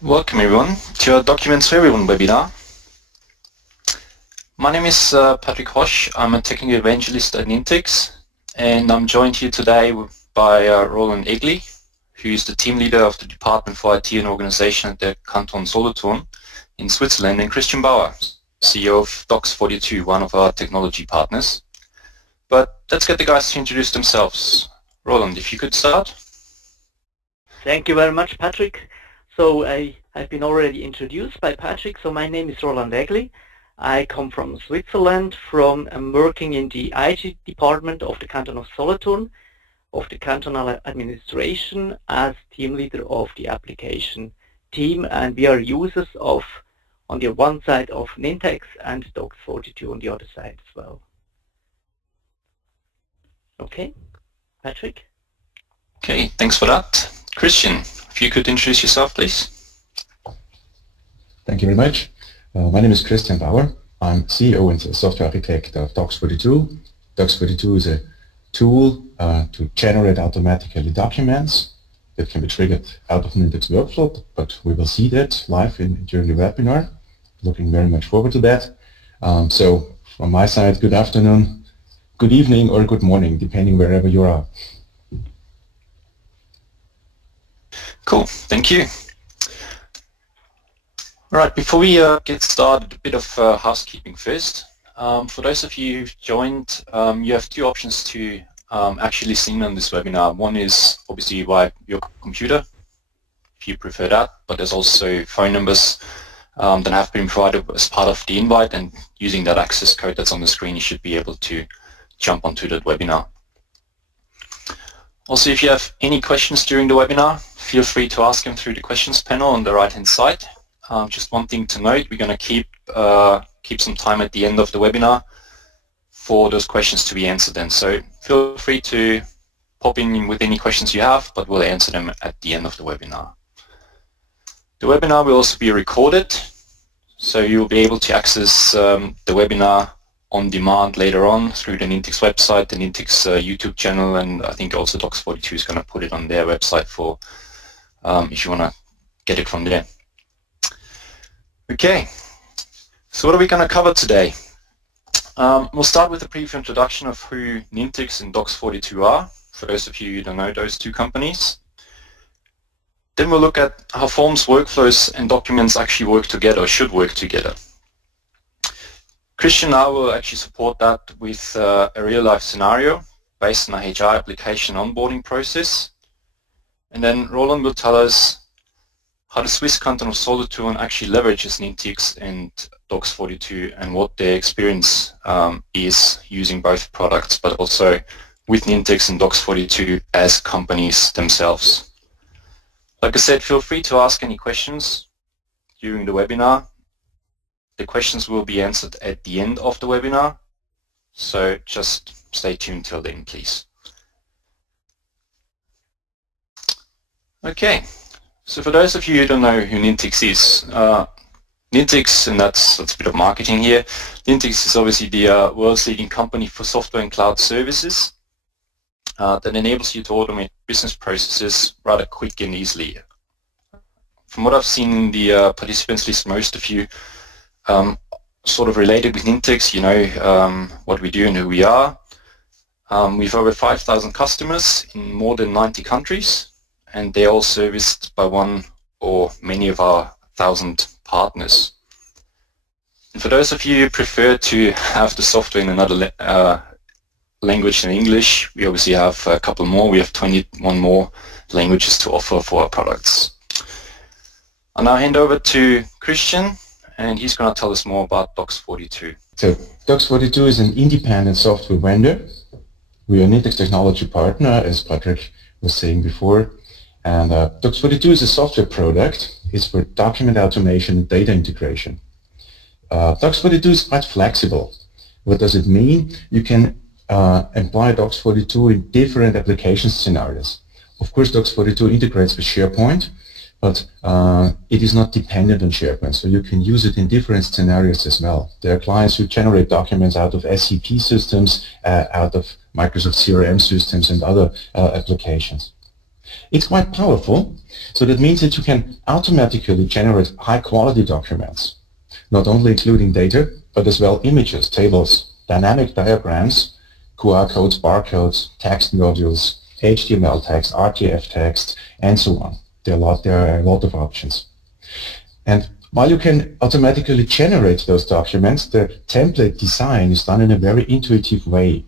Welcome everyone to our Documents for Everyone webinar. My name is Patrick Hosch. I'm a technical evangelist at Nintex, and I'm joined here today by Roland Egli, who is the team leader of the Department for IT and Organization at the Canton Solothurn in Switzerland, and Christian Bauer, CEO of dox42, one of our technology partners. But let's get the guys to introduce themselves. Roland, if you could start. Thank you very much, Patrick. So I've been already introduced by Patrick. So my name is Roland Egli. I come from Switzerland. I'm working in the IT department of the Canton of Solothurn, of the cantonal administration, as team leader of the application team, and we are users of, on the one side, of Nintex and dox42 on the other side as well. Okay, Patrick? Okay, thanks for that. Christian, if you could introduce yourself, please. Thank you very much. My name is Christian Bauer. I'm CEO and software architect of dox42. dox42 is a tool to generate automatically documents that can be triggered out of Nintex Workflow, but we will see that live during the webinar. Looking very much forward to that. So from my side, good afternoon, good evening, or good morning, depending wherever you are. Cool, thank you. All right, before we get started, a bit of housekeeping first. For those of you who've joined, you have two options to actually listen in on this webinar. One is obviously via your computer, if you prefer that, but there's also phone numbers that have been provided as part of the invite, and using that access code that's on the screen, you should be able to jump onto that webinar. Also, if you have any questions during the webinar, feel free to ask them through the questions panel on the right-hand side. Just one thing to note, we're going to keep some time at the end of the webinar for those questions to be answered then. So feel free to pop in with any questions you have, but we'll answer them at the end of the webinar. The webinar will also be recorded, so you'll be able to access the webinar on demand later on through the Nintex website, the Nintex YouTube channel, and I think also dox42 is going to put it on their website for if you want to get it from there. Okay, so what are we going to cover today? We'll start with a brief introduction of who Nintex and dox42 are, for those of you who don't know those two companies. Then we'll look at how forms, workflows, and documents actually work together, or should work together. Christian and I will actually support that with a real-life scenario based on a HR application onboarding process. And then Roland will tell us how the Swiss Canton Solothurn actually leverages Nintex and dox42 and what their experience is using both products, but also with Nintex and dox42 as companies themselves. Like I said, feel free to ask any questions during the webinar. The questions will be answered at the end of the webinar, so just stay tuned till then, please. Okay, so for those of you who don't know who Nintex is, Nintex, and that's a bit of marketing here, Nintex is obviously the world's leading company for software and cloud services that enables you to automate business processes rather quick and easily. From what I've seen in the participants list, most of you sort of related with Nintex, you know what we do and who we are. We have over 5,000 customers in more than 90 countries, and they're all serviced by one or many of our 1,000 partners. And for those of you who prefer to have the software in another language than English, we obviously have a couple more. We have 21 more languages to offer for our products. I'll now hand over to Christian, and he's going to tell us more about dox42. So dox42 is an independent software vendor. We are a Nintex technology partner, as Patrick was saying before. And dox42 is a software product. It's for document automation and data integration. dox42 is quite flexible. What does it mean? You can employ dox42 in different application scenarios. Of course, dox42 integrates with SharePoint, but it is not dependent on SharePoint, so you can use it in different scenarios as well. There are clients who generate documents out of SAP systems, out of Microsoft CRM systems and other applications. It's quite powerful, so that means that you can automatically generate high-quality documents, not only including data, but as well images, tables, dynamic diagrams, QR codes, barcodes, text modules, HTML text, RTF text, and so on. There are a lot of options. And while you can automatically generate those documents, the template design is done in a very intuitive way,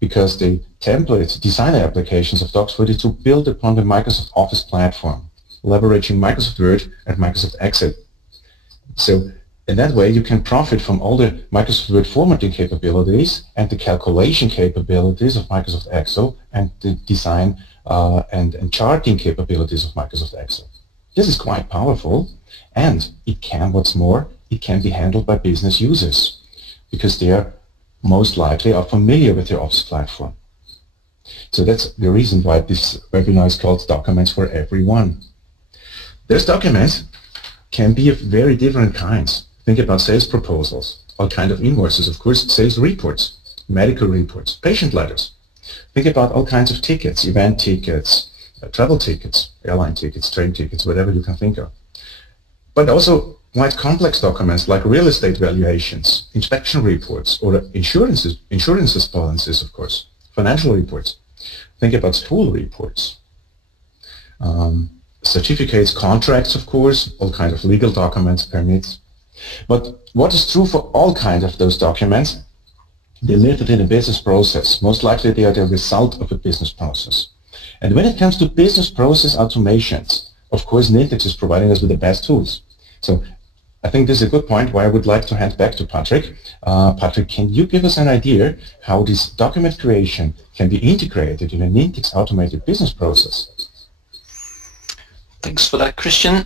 because the template designer applications of dox42 build upon the Microsoft Office platform, leveraging Microsoft Word and Microsoft Excel. So in that way, you can profit from all the Microsoft Word formatting capabilities and the calculation capabilities of Microsoft Excel and the design and charting capabilities of Microsoft Excel. This is quite powerful, and it can, what's more, it can be handled by business users because they are most likely are familiar with the Office platform. So that's the reason why this webinar is called Documents for Everyone. Those documents can be of very different kinds. Think about sales proposals, all kinds of invoices, of course, sales reports, medical reports, patient letters. Think about all kinds of tickets, event tickets, travel tickets, airline tickets, train tickets, whatever you can think of. But also quite complex documents like real estate valuations, inspection reports, or insurances policies, of course, financial reports. Think about school reports, certificates, contracts, of course, all kinds of legal documents, permits. But what is true for all kinds of those documents? They live within a business process. Most likely they are the result of a business process. And when it comes to business process automations, of course, Nintex is providing us with the best tools. So I think this is a good point where I would like to hand back to Patrick. Patrick, can you give us an idea how this document creation can be integrated in a Nintex automated business process? Thanks for that, Christian.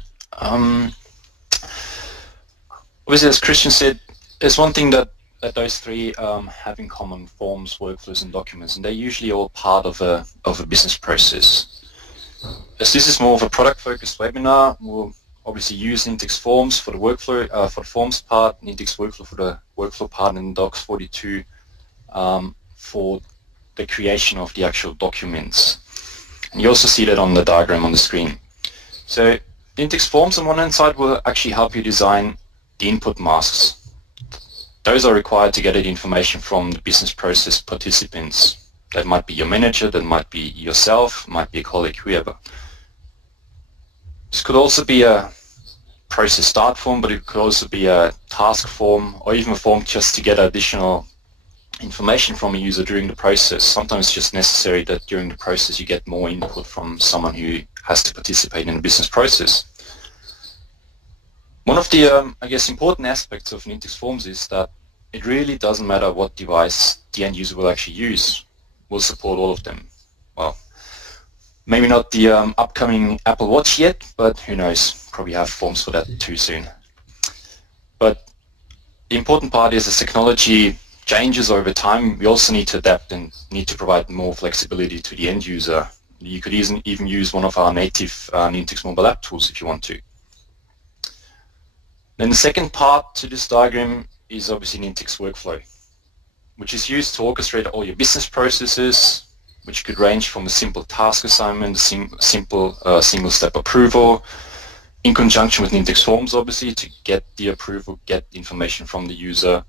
Obviously, as Christian said, there's one thing that those three have in common: forms, workflows, and documents, and they're usually all part of a business process. As this is more of a product-focused webinar, we'll obviously use Nintex Forms for the workflow, for the forms part, Nintex Workflow for the workflow part, and dox42 for the creation of the actual documents. And you also see that on the diagram on the screen. So Nintex Forms on one hand side will actually help you design the input masks. Those are required to gather the information from the business process participants. That might be your manager, that might be yourself, might be a colleague, whoever. This could also be a process start form, but it could also be a task form, or even a form just to get additional information from a user during the process. Sometimes it's just necessary that during the process you get more input from someone who has to participate in the business process. One of the, I guess, important aspects of Nintex Forms is that it really doesn't matter what device the end user will actually use. We'll support all of them. Well, maybe not the upcoming Apple Watch yet, but who knows, probably have forms for that too soon. But the important part is as technology changes over time, we also need to adapt and need to provide more flexibility to the end user. You could even use one of our native Nintex mobile app tools if you want to. Then the second part to this diagram is obviously Nintex Workflow, which is used to orchestrate all your business processes, which could range from a simple task assignment, simple single-step approval, in conjunction with Nintex Forms, obviously, to get the approval, get the information from the user.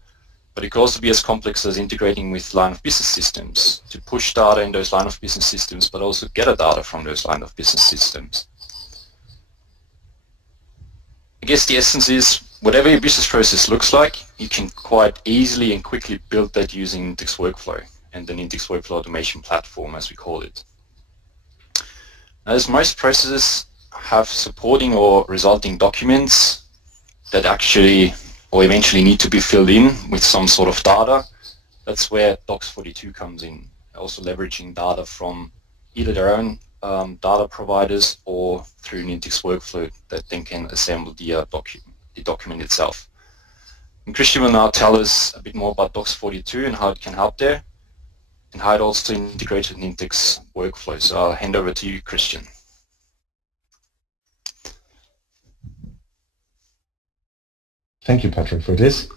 But it could also be as complex as integrating with line of business systems to push data in those line of business systems, but also gather data from those line of business systems. I guess the essence is, whatever your business process looks like, you can quite easily and quickly build that using Nintex Workflow and the Nintex Workflow automation platform, as we call it. As most processes have supporting or resulting documents that actually or eventually need to be filled in with some sort of data, that's where dox42 comes in, also leveraging data from either their own data providers or through Nintex Workflow that then can assemble the document itself. And Christian will now tell us a bit more about dox42 and how it can help there, and how it also integrates with Nintex Workflow. So I'll hand over to you, Christian. Thank you, Patrick, for this.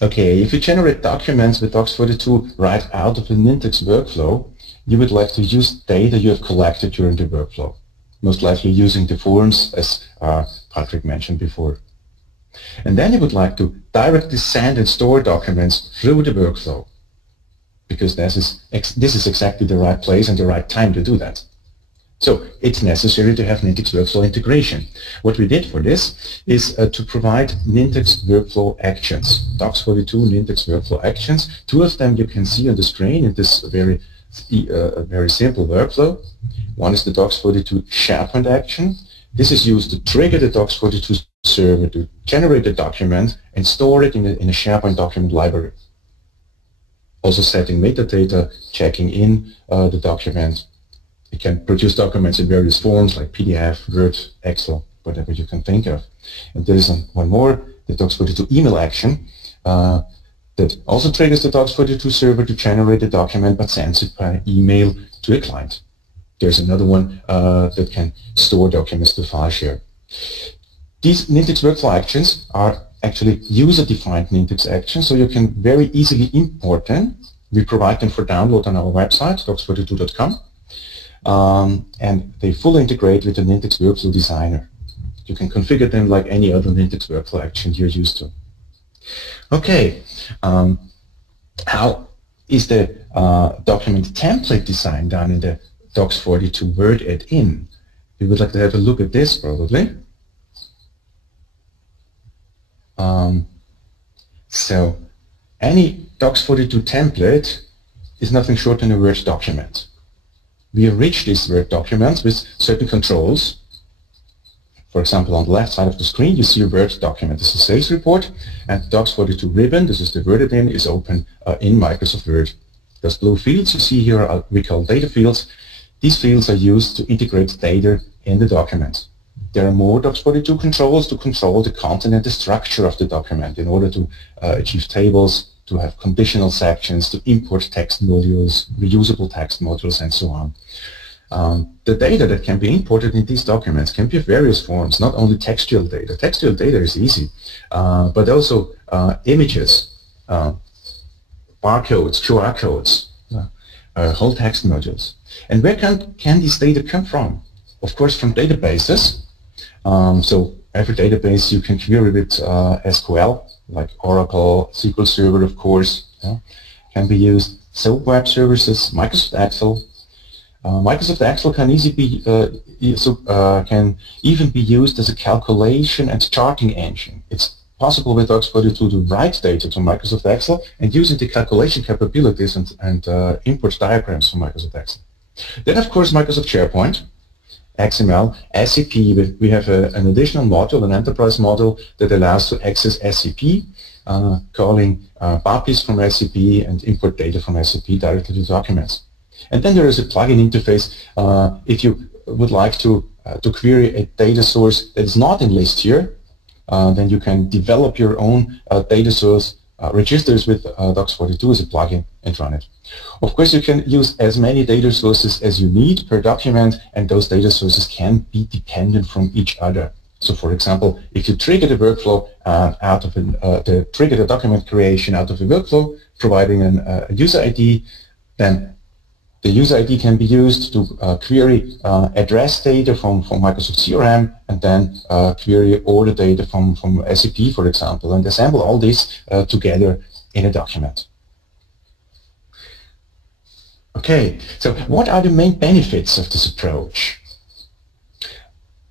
Okay, if you generate documents with dox42 right out of the Nintex Workflow, you would like to use data you have collected during the workflow, most likely using the forms as Patrick mentioned before. And then you would like to directly send and store documents through the workflow, because this is exactly the right place and the right time to do that. So it's necessary to have Nintex Workflow integration. What we did for this is to provide Nintex Workflow actions, dox42 Nintex Workflow actions. Two of them you can see on the screen in this very simple workflow. One is the dox42 SharePoint action. This is used to trigger the dox42 server to generate the document and store it in a SharePoint document library. Also setting metadata, checking in the document. It can produce documents in various forms like PDF, Word, Excel, whatever you can think of. And there is one more, the dox42 email action, that also triggers the dox42 server to generate the document but sends it by email to a client. There's another one that can store documents to file share. These Nintex Workflow actions are actually user-defined Nintex actions, so you can very easily import them. We provide them for download on our website, dox42.com. And they fully integrate with the Nintex Workflow Designer. You can configure them like any other Nintex Workflow action you're used to. Okay, how is the document template design done in the dox42 Word add-in? We would like to have a look at this probably. So any dox42 template is nothing short than a Word document. We enrich these Word documents with certain controls. For example, on the left side of the screen, you see a Word document. This is a sales report, and the dox42 ribbon, this is the Word add-in, is open in Microsoft Word. Those blue fields you see here we call data fields. These fields are used to integrate data in the document. There are more dox42 controls to control the content and the structure of the document in order to achieve tables, to have conditional sections, to import text modules, reusable text modules, and so on. The data that can be imported in these documents can be of various forms, not only textual data. Textual data is easy, but also images, barcodes, QR codes, whole text modules. And where can these data come from? Of course, from databases. So every database you can query with SQL, like Oracle, SQL Server, of course, can be used. SOAP web services, Microsoft Excel. Microsoft Excel can can even be used as a calculation and charting engine. It's possible with dox42 to write data to Microsoft Excel and using the calculation capabilities and import diagrams from Microsoft Excel. Then, of course, Microsoft SharePoint, XML, SAP. We have an additional module, an enterprise module that allows to access SAP, calling BAPIs from SAP and import data from SAP directly to documents. And then there is a plugin interface. If you would like to query a data source that is not in list here, then you can develop your own data source registers with dox42 as a plugin and run it. Of course, you can use as many data sources as you need per document, and those data sources can be dependent from each other. So, for example, if you trigger the workflow out of trigger the document creation out of a workflow, providing a user ID, then the user ID can be used to query address data from Microsoft CRM, and then query order data from SAP, for example, and assemble all this together in a document. Okay, so what are the main benefits of this approach?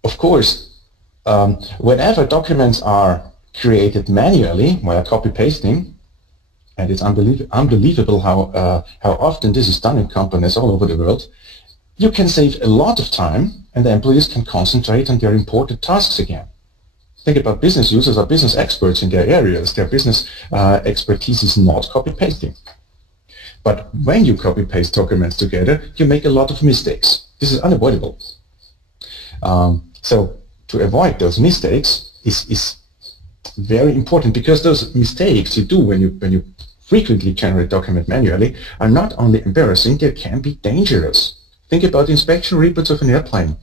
Of course, whenever documents are created manually via copy-pasting, and it's unbelievable how often this is done in companies all over the world, you can save a lot of time and the employees can concentrate on their important tasks again. Think about business users or business experts in their areas. Their business expertise is not copy-pasting. But when you copy-paste documents together, you make a lot of mistakes. This is unavoidable. So to avoid those mistakes is very important, because those mistakes you do when you frequently generate document manually are not only embarrassing, they can be dangerous. Think about inspection reports of an airplane,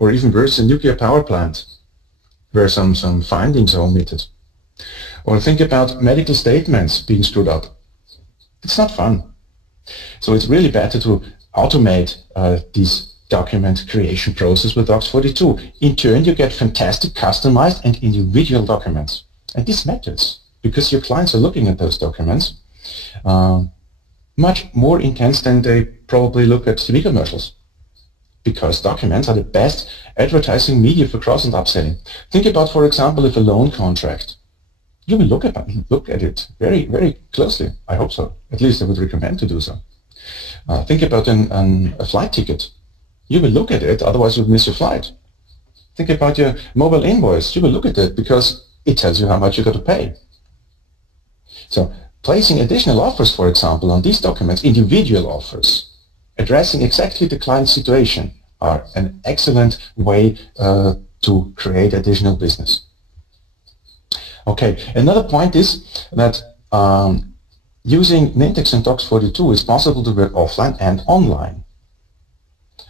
or even worse, a nuclear power plant, where some findings are omitted. Or think about medical statements being screwed up. It's not fun. So it's really better to automate this document creation process with dox42. In turn, you get fantastic customized and individual documents. And this matters because your clients are looking at those documents much more intense than they probably look at TV commercials, because documents are the best advertising media for cross and upselling. Think about, for example, if a loan contract. You will look at it very, very closely. I hope so. At least I would recommend to do so. Think about a flight ticket. You will look at it, otherwise you'll miss your flight. Think about your mobile invoice. You will look at it because it tells you how much you got to pay. So placing additional offers, for example, on these documents, individual offers, addressing exactly the client's situation, are an excellent way to create additional business. Okay, another point is that using Nintex and dox42 is possible to work offline and online.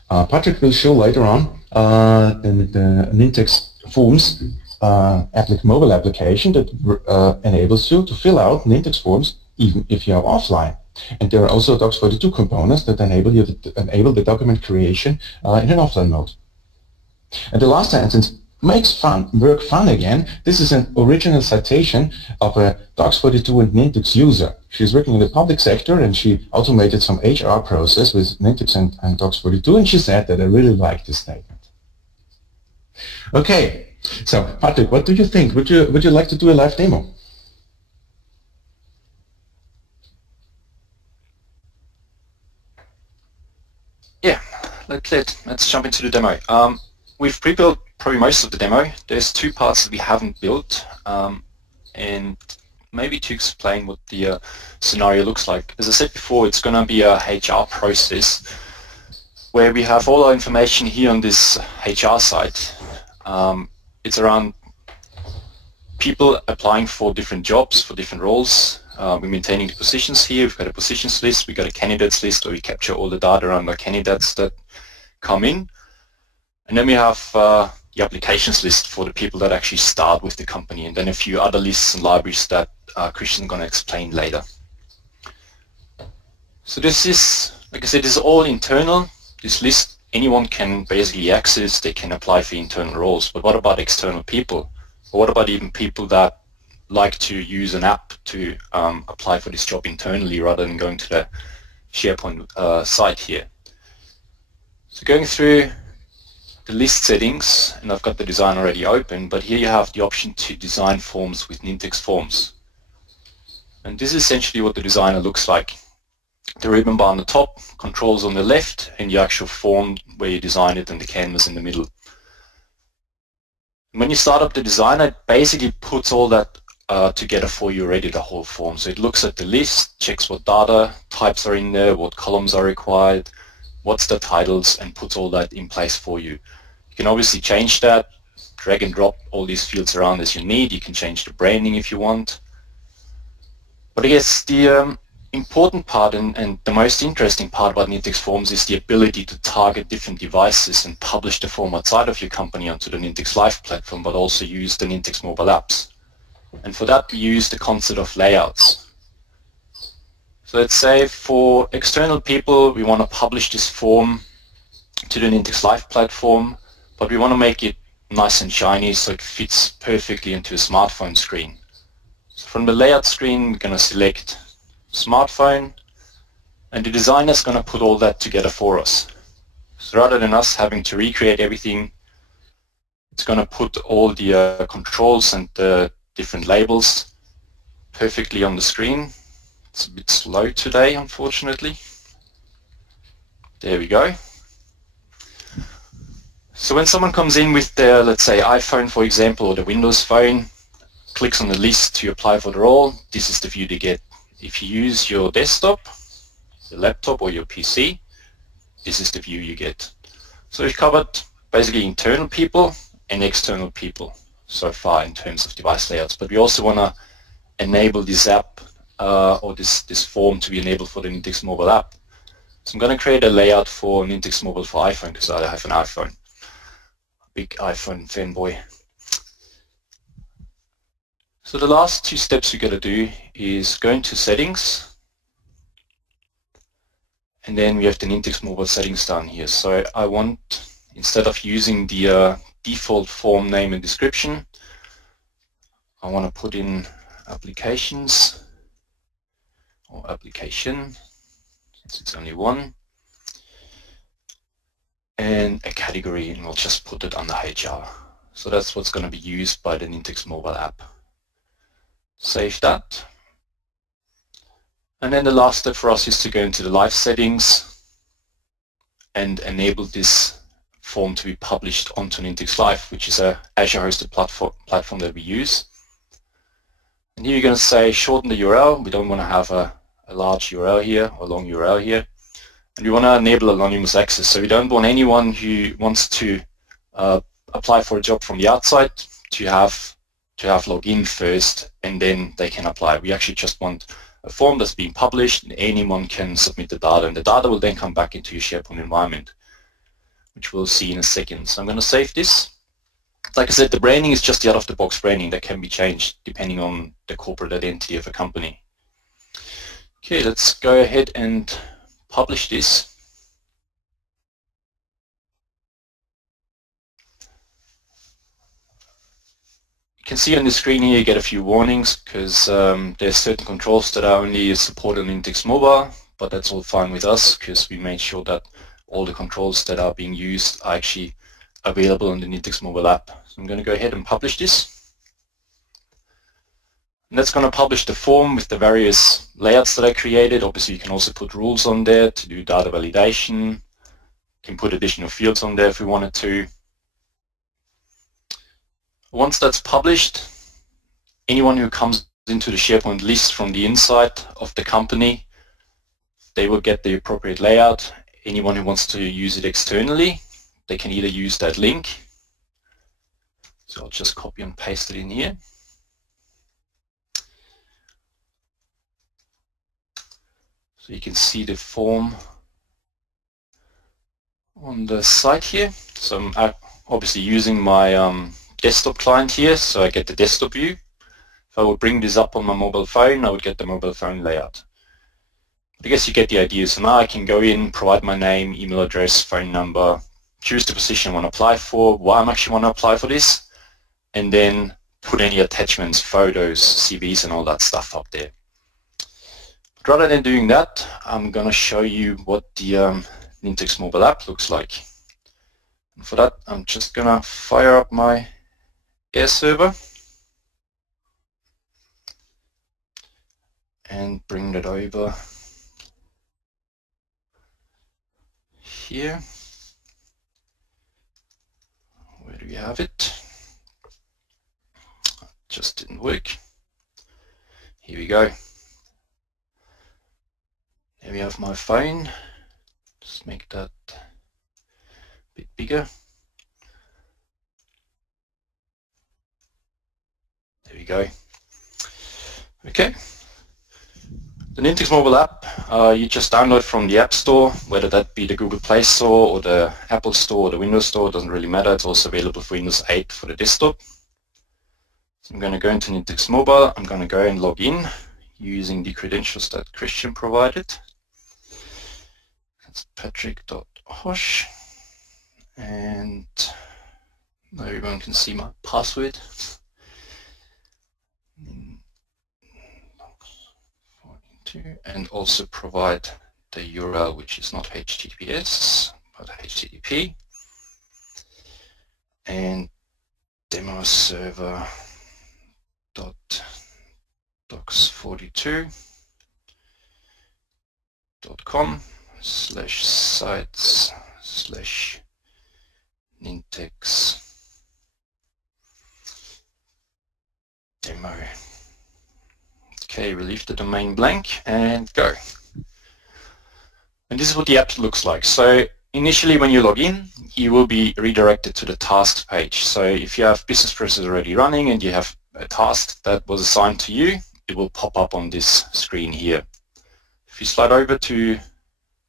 Patrick will show later on the Nintex Forms mobile application that enables you to fill out Nintex Forms even if you are offline. And there are also dox42 components that enable you to enable the document creation in an offline mode. And the last sentence makes work fun again. This is an original citation of a dox42 and Nintex user. She's working in the public sector and she automated some HR process with Nintex and dox42, and she said that I really like this statement. Okay, so Patrick, what do you think? Would you like to do a live demo? Yeah, let's jump into the demo. We've pre-built probably most of the demo. There's two parts that we haven't built, and maybe to explain what the scenario looks like. As I said before, it's going to be a HR process where we have all our information here on this HR site. It's around people applying for different jobs, for different roles. We're maintaining the positions here. We've got a positions list. We've got a candidates list where we capture all the data around the candidates that come in. And then we have the applications list for the people that actually start with the company, and then a few other lists and libraries that Christian is going to explain later. So this is, like I said, this is all internal. This list anyone can basically access. They can apply for internal roles. But what about external people? Or what about even people that like to use an app to apply for this job internally rather than going to the SharePoint site here? So going through the list settings, and I've got the design already open, but here you have the option to design forms with Nintex Forms. And this is essentially what the designer looks like. The ribbon bar on the top, controls on the left, and the actual form where you design it, and the canvas in the middle. When you start up the designer, it basically puts all that together for you already, the whole form. So it looks at the list, checks what data types are in there, what columns are required, what's the titles, and puts all that in place for you. You can obviously change that, drag and drop all these fields around as you need. You can change the branding if you want. But I guess the important part and the most interesting part about Nintex Forms is the ability to target different devices and publish the form outside of your company onto the Nintex Live platform, but also use the Nintex mobile apps. And for that we use the concept of layouts. So let's say for external people we want to publish this form to the Nintex Live platform, but we want to make it nice and shiny so it fits perfectly into a smartphone screen. So from the layout screen we're going to select smartphone, and the designer is going to put all that together for us. So rather than us having to recreate everything, it's going to put all the controls and the different labels perfectly on the screen. It's a bit slow today, unfortunately. There we go. So when someone comes in with their, let's say, iPhone, for example, or the Windows phone, clicks on the list to apply for the role, this is the view they get. If you use your desktop, your laptop, or your PC, this is the view you get. So we've covered basically internal people and external people so far in terms of device layouts, but we also want to enable this app or this form to be enabled for the Nintex mobile app. So I'm going to create a layout for Nintex Mobile for iPhone because I have an iPhone. Big iPhone fanboy. So the last two steps we got to do is go into settings And then we have the Nintex mobile settings down here. So I want, instead of using the default form name and description, I want to put in applications or application, since it's only one, and a category, and we'll just put it under HR. So that's what's going to be used by the Nintex mobile app. Save that. And then the last step for us is to go into the live settings and enable this form to be published onto Nintex Live, which is a Azure hosted platform that we use. And here you're going to say shorten the URL. We don't want to have a large URL here or long URL here. And we want to enable anonymous access. So we don't want anyone who wants to apply for a job from the outside to have login first, and then they can apply. We actually just want a form that's being published, and anyone can submit the data, and the data will then come back into your SharePoint environment, which we'll see in a second. So I'm going to save this. Like I said, the branding is just the out-of-the-box branding that can be changed depending on the corporate identity of a company. Okay, let's go ahead and publish this. You can see on the screen here you get a few warnings because there's certain controls that are only supported on Nintex Mobile, but that's all fine with us because we made sure that all the controls that are being used are actually available on the Nintex Mobile app. So I'm going to go ahead and publish this. And that's going to publish the form with the various layouts that I created. Obviously you can also put rules on there to do data validation. You can put additional fields on there if we wanted to. Once that's published, anyone who comes into the SharePoint list from the inside of the company, they will get the appropriate layout. Anyone who wants to use it externally, they can either use that link. So I'll just copy and paste it in here. So you can see the form on the site here. So I'm obviously using my desktop client here, so I get the desktop view. If I would bring this up on my mobile phone, I would get the mobile phone layout. But I guess you get the idea. So now I can go in, provide my name, email address, phone number, choose the position I want to apply for, why I actually want to apply for this, and then put any attachments, photos, CVs and all that stuff up there. But rather than doing that, I'm going to show you what the Nintex mobile app looks like. And for that, I'm just going to fire up my Air server and bring that over here. Where do we have it? Just didn't work. Here we go. There we have my phone. Just make that a bit bigger. There we go. Okay. The Nintex mobile app, you just download from the App Store, whether that be the Google Play Store or the Apple Store or the Windows Store, it doesn't really matter. It's also available for Windows 8 for the desktop. So I'm going to go into Nintex Mobile. I'm going to go and log in using the credentials that Christian provided. That's patrick.hosch. And now everyone can see my password. And also provide the URL, which is not HTTPS but HTTP, and demo server dox42.com/sites/Nintex demo. Okay, we leave the domain blank and go. And this is what the app looks like. So initially when you log in, you will be redirected to the tasks page. So if you have business processes already running and you have a task that was assigned to you, it will pop up on this screen here. If you slide over to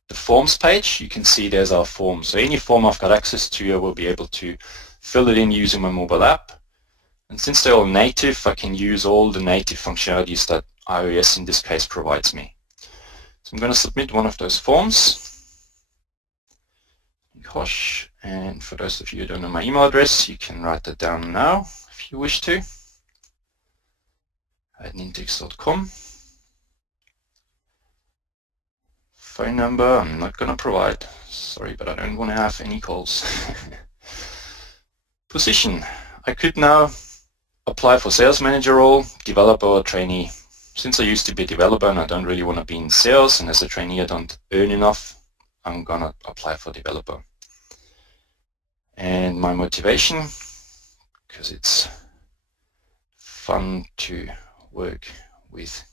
the forms page, you can see there's our form. So any form I've got access to, I will be able to fill it in using my mobile app. And since they're all native, I can use all the native functionalities that iOS in this case provides me. So I'm going to submit one of those forms. Hosch. And for those of you who don't know my email address, you can write that down now if you wish to, at nintex.com. Phone number I'm not going to provide. Sorry, but I don't want to have any calls. Position. I could now apply for sales manager role, developer or trainee. Since I used to be a developer and I don't really want to be in sales, and as a trainee I don't earn enough, I'm going to apply for developer. And my motivation, because it's fun to work with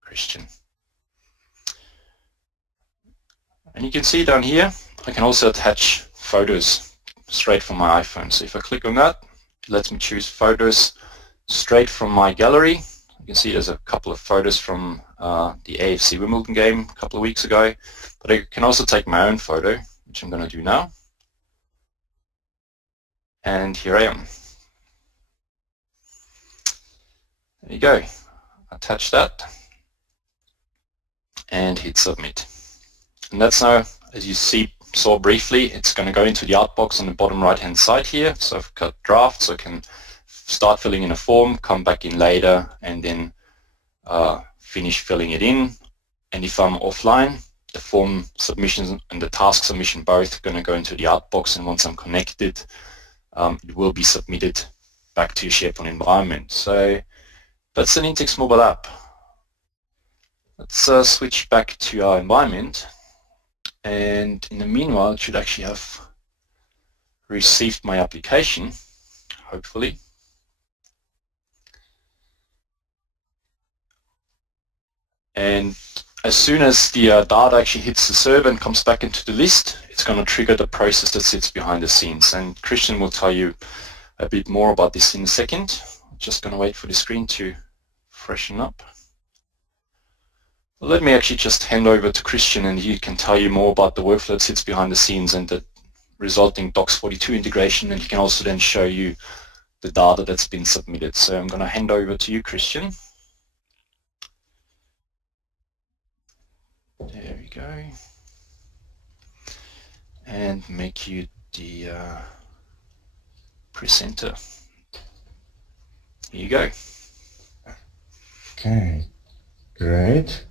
Christian. And you can see down here, I can also attach photos straight from my iPhone. So if I click on that, it lets me choose photos straight from my gallery. You can see there's a couple of photos from the AFC Wimbledon game a couple of weeks ago. But I can also take my own photo, which I'm going to do now. And here I am. There you go. Attach that and hit submit. And that's now, as you saw briefly, it's going to go into the outbox on the bottom right hand side here. So I've got drafts, so I can start filling in a form, come back in later, and then finish filling it in. And if I'm offline, the form submission and the task submission both are going to go into the outbox, and once I'm connected, it will be submitted back to your SharePoint environment. So that's the Nintex mobile app. Let's switch back to our environment. And in the meanwhile, it should actually have received my application, hopefully. And as soon as the data actually hits the server and comes back into the list, it's going to trigger the process that sits behind the scenes. And Christian will tell you a bit more about this in a second. I'm just going to wait for the screen to freshen up. Well, let me actually just hand over to Christian, and he can tell you more about the workflow that sits behind the scenes and the resulting dox42 integration, and he can also then show you the data that's been submitted. So I'm going to hand over to you, Christian. There we go. And make you the presenter. Here you go. Okay, great.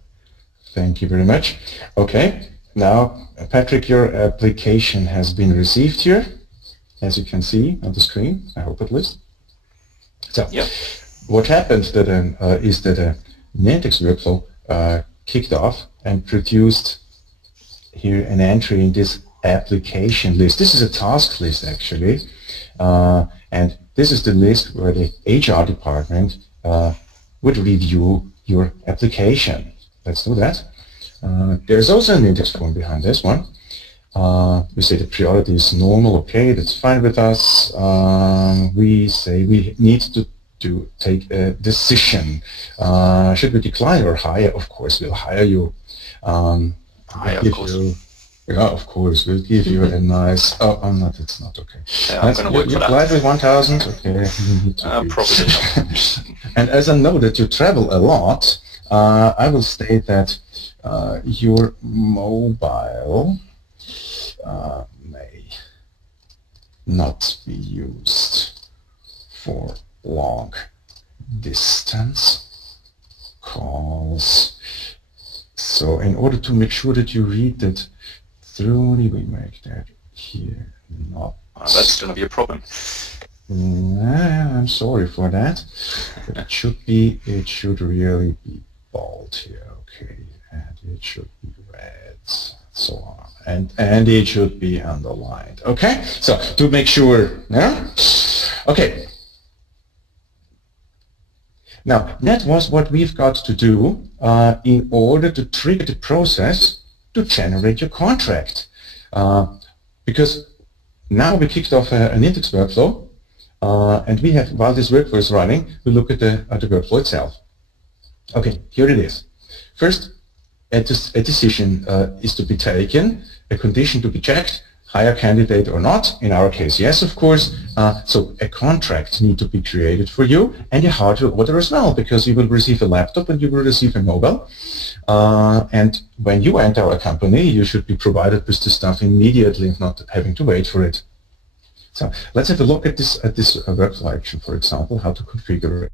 Thank you very much. Okay, now Patrick, your application has been received here, as you can see on the screen, I hope at least. So, yep. What happened that, is that a Nintex Workflow kicked off and produced here an entry in this application list. This is a task list actually, and this is the list where the HR department would review your application. Let's do that. There's also an Nintex form behind this one. We say the priority is normal, okay, that's fine with us. We say we need to take a decision. Should we decline or hire? Of course, we'll hire you. Hire, of course. Yeah, of course, we'll give you a nice... Oh, no, that's not okay. Yeah, I'm going to work for that. You applied with 1,000? Okay. Probably not. And as I know that you travel a lot, I will state that your mobile may not be used for long distance calls. So in order to make sure that you read that thoroughly, we make that here not. That's going to be a problem. I'm sorry for that. But it should really be bold here, okay, and it should be red, so on, and it should be underlined, okay. So to make sure, yeah, okay. Now that was what we've got to do in order to trigger the process to generate your contract, because now we kicked off an Nintex workflow, and we have, while this workflow is running, we look at the workflow itself. Okay, here it is. First, a decision is to be taken, a condition to be checked, hire candidate or not. In our case, yes, of course. So a contract needs to be created for you, and a hardware order as well, because you will receive a laptop and you will receive a mobile. And when you enter our company, you should be provided with the stuff immediately and not having to wait for it. So let's have a look at this workflow action, for example, how to configure it.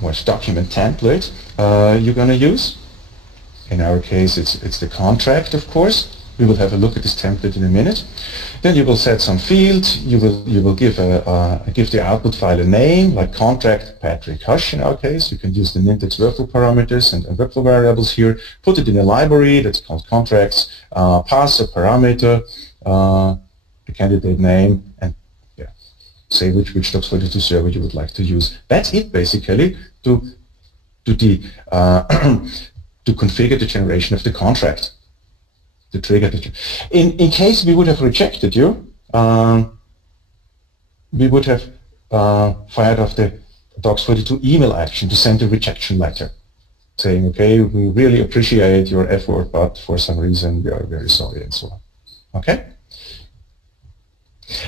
Which document template you're going to use. In our case, it's the contract, of course. We will have a look at this template in a minute. Then you will set some fields. You will give the output file a name, like contract Patrick Hosch in our case. You can use the Nintex Workflow parameters and workflow variables here. Put it in a library that's called contracts. Pass a parameter, the candidate name, and say which dox42 server you would like to use. That's it basically to configure the generation of the contract. To trigger the in case we would have rejected you, we would have fired off the dox42 email action to send a rejection letter saying, okay, we really appreciate your effort, but for some reason we are very sorry, and so on. Okay?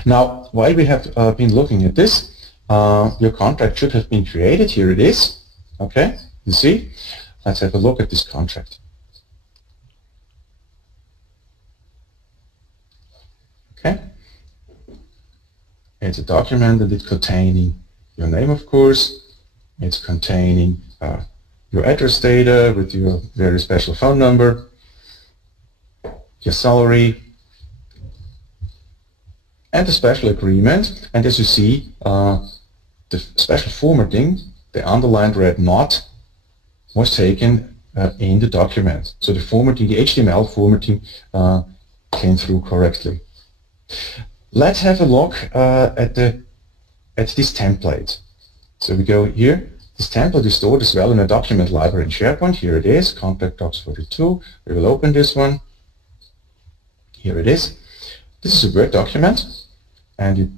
Now, while we have been looking at this, your contract should have been created. Here it is. Okay, you see? Let's have a look at this contract. Okay. It's a document and it's containing your name, of course. It's containing your address data with your very special phone number, your salary, and the special agreement. And as you see, the special formatting, the underlined red knot, was taken in the document. So the formatting, the HTML formatting, came through correctly. Let's have a look at this template. So we go here. This template is stored as well in a document library in SharePoint. Here it is, contact dox42. We will open this one. Here it is. This is a Word document, and it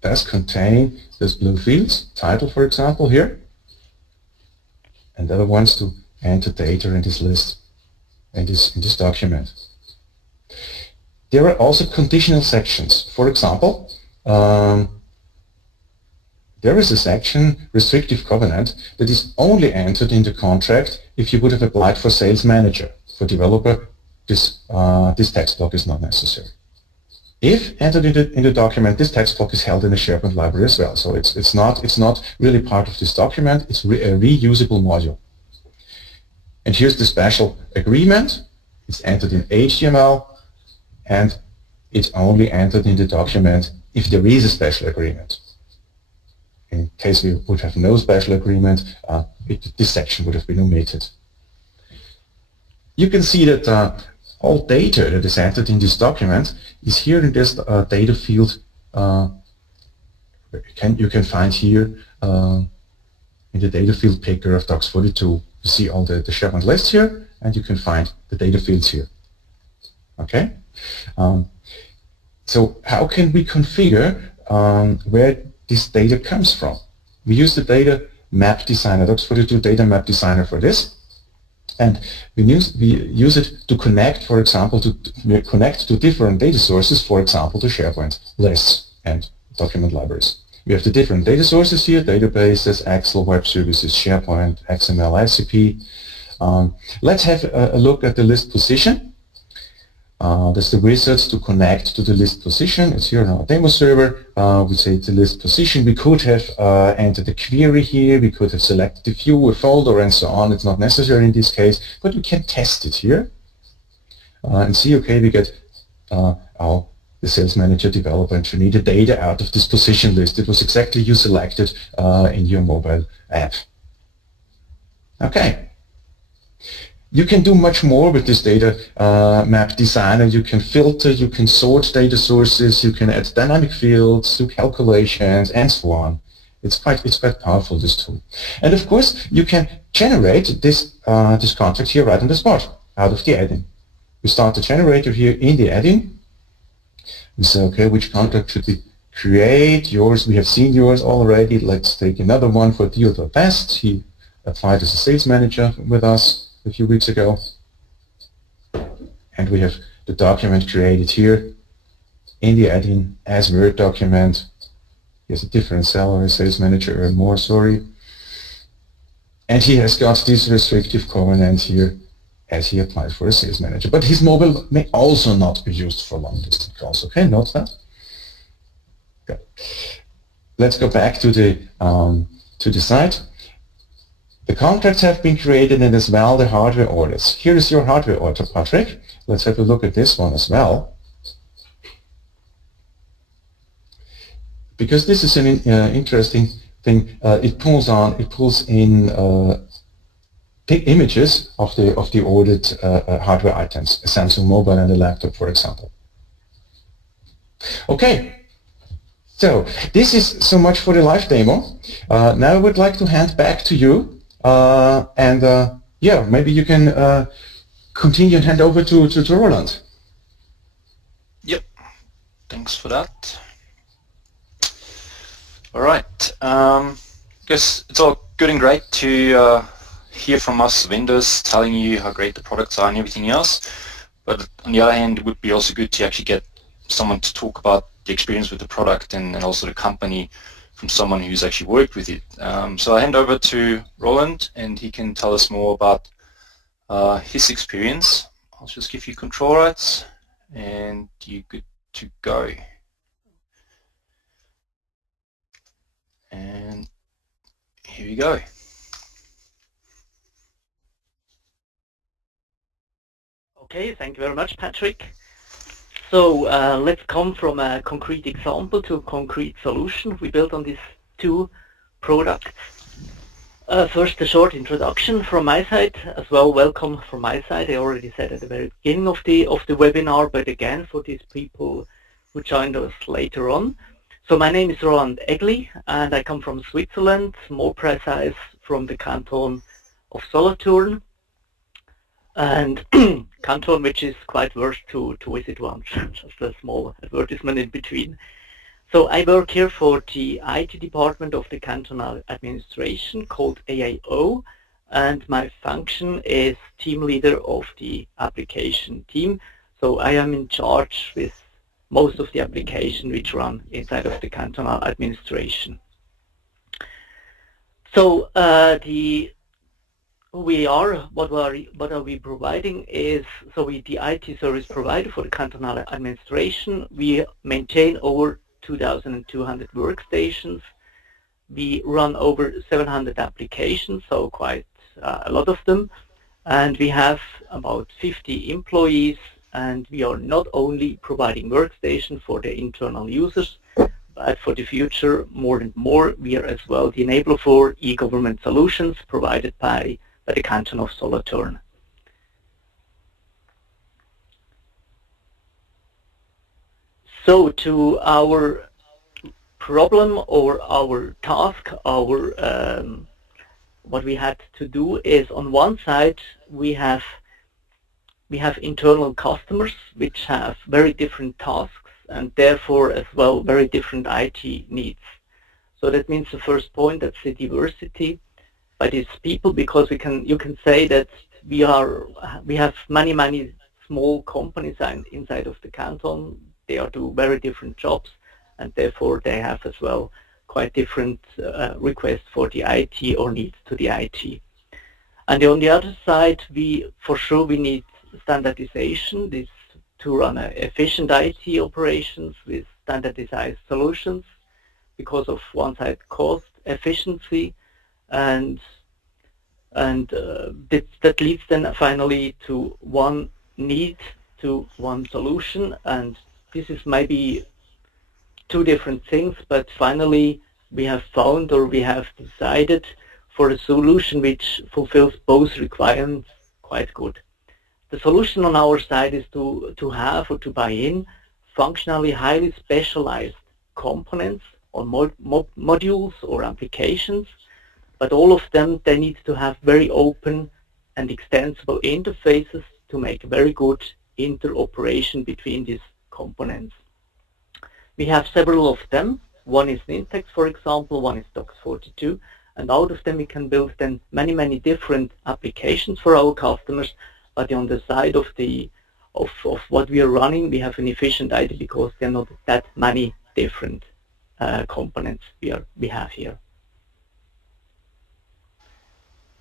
does contain those blue fields, title, for example, here, and other ones to enter data in this list, in this document. There are also conditional sections. For example, there is a section, restrictive covenant, that is only entered in the contract if you would have applied for sales manager. For developer, this text block is not necessary. If entered in the document, this text block is held in the SharePoint library as well. So it's not really part of this document. It's a reusable module. And here's the special agreement. It's entered in HTML, and it's only entered in the document if there is a special agreement. In case we would have no special agreement, this section would have been omitted. You can see that all data that is entered in this document is here in this data field. You can find here in the data field picker of dox42. You see all the SharePoint lists here, and you can find the data fields here. Okay. So how can we configure where this data comes from? We use the data map designer, dox42 data map designer for this. And we use it to connect, for example, to connect to different data sources, for example, to SharePoint lists and document libraries. We have the different data sources here, databases, Excel, web services, SharePoint, XML, ICP. Let's have a look at the list position. That's the wizard to connect to the list position. It's here on our demo server. We say the list position. We could have entered a query here. We could have selected a view, a folder, and so on. It's not necessary in this case, but we can test it here and see, okay, we get the sales manager, developer, and trainee, the data out of this position list. It was exactly you selected in your mobile app. Okay. You can do much more with this data map designer. You can filter, you can sort data sources, you can add dynamic fields, do calculations, and so on. It's quite powerful, this tool. And of course, you can generate this contract here right on the spot out of the add-in. We start the generator here in the add-in. We say, okay, which contract should we create? Yours, we have seen yours already. Let's take another one for Theodore Best. He applied as a sales manager with us a few weeks ago. And we have the document created here in the add-in as Word document. He has a different salary, sales manager earn more, sorry. And he has got this restrictive covenant here as he applied for a sales manager. But his mobile may also not be used for long distance calls. Okay, note that. Good. Let's go back to the site. The contracts have been created and as well the hardware orders. Here is your hardware order, Patrick. Let's have a look at this one as well. Because this is an interesting thing. It pulls in images of the ordered hardware items, a Samsung mobile and a laptop, for example. Okay, so this is so much for the live demo. Now I would like to hand back to you, yeah, maybe you can continue and hand over to Roland. Yep, thanks for that. All right, guess it's all good and great to hear from us vendors telling you how great the products are and everything else, but on the other hand, it would be also good to actually get someone to talk about the experience with the product and also the company from someone who's actually worked with it. So I hand over to Roland and he can tell us more about his experience. I'll just give you control rights and you're good to go. And here we go. Okay, thank you very much, Patrick. So let's come from a concrete example to a concrete solution we built on these two products. First, a short introduction from my side as well. Welcome from my side. I already said at the very beginning of the webinar, but again for these people who joined us later on. So my name is Roland Egli and I come from Switzerland, more precise from the Canton of Solothurn, and Canton which is quite worth to visit once, just a small advertisement in between. So I work here for the IT department of the cantonal administration called AIO, and my function is team leader of the application team. So I am in charge with most of the application which run inside of the cantonal administration. So what are we providing is, so we the IT service provider for the cantonal administration. We maintain over 2,200 workstations. We run over 700 applications, so quite a lot of them, and we have about 50 employees. And we are not only providing workstation for the internal users, but for the future, more and more, we are as well the enabler for e-government solutions provided by the Canton of Solothurn. So to our problem or our task, what we had to do is, on one side, we have internal customers which have very different tasks and therefore as well very different IT needs. So that means the first point, that's the diversity by these people, because you can say that we have many small companies inside of the canton. They are do very different jobs and therefore they have as well quite different requests for the IT or needs to the IT. And on the other side, we need standardization, this to run efficient IT operations with standardized solutions because of one side cost, efficiency, and that leads then finally to one need to one solution. And this is maybe two different things, but finally we have found, or we have decided for a solution which fulfills both requirements quite good. The solution on our side is to have or to buy in functionally highly specialized components or modules or applications, but all of them, they need to have very open and extensible interfaces to make very good interoperation between these components. We have several of them. One is Nintex, for example, one is dox42, and out of them we can build then many different applications for our customers. But on the side of what we are running, we have an efficient ID because there are not that many different components we have here.